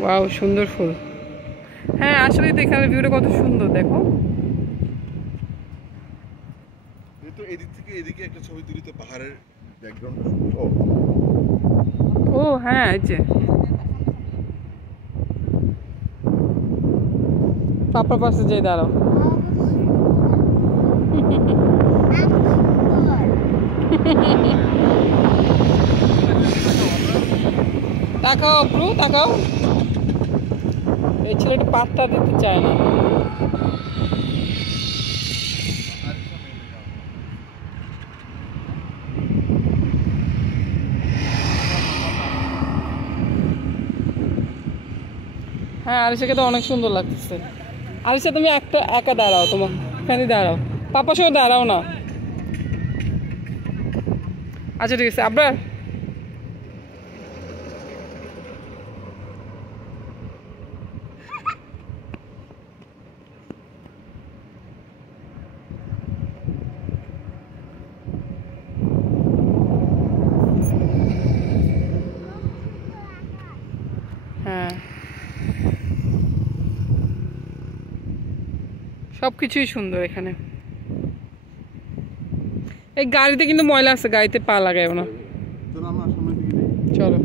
Wow, সুন্দর ফুল। হ্যাঁ আসলে তো এখানে ভিউটা কত সুন্দর দেখো। তো এদিক থেকে এদিকে একটা ছবি তুলি তো, পাহাড়ের ব্যাকগ্রাউন্ড। ও হ্যাঁ, এই যে পাপার পাশে যাই দাঁড়াও। তাকাও আপু, তাকাও। এই ছেলেটা পাত্তা দিতে চায় না। হ্যাঁ আরিশাকে তো অনেক সুন্দর লাগতেছে। আরিশা তুমি একটা একা দাঁড়াও, তোমার এখানে দাঁড়াও, পাপার সঙ্গে দাঁড়াও না। আচ্ছা ঠিক আছে, আবার হ্যাঁ সবকিছুই সুন্দর এখানে। এই গাড়িতে কিন্তু ময়লা আছে, গাড়িতে পা লাগাইও না। চলো আমরা সামনের দিকে যাই। চলো।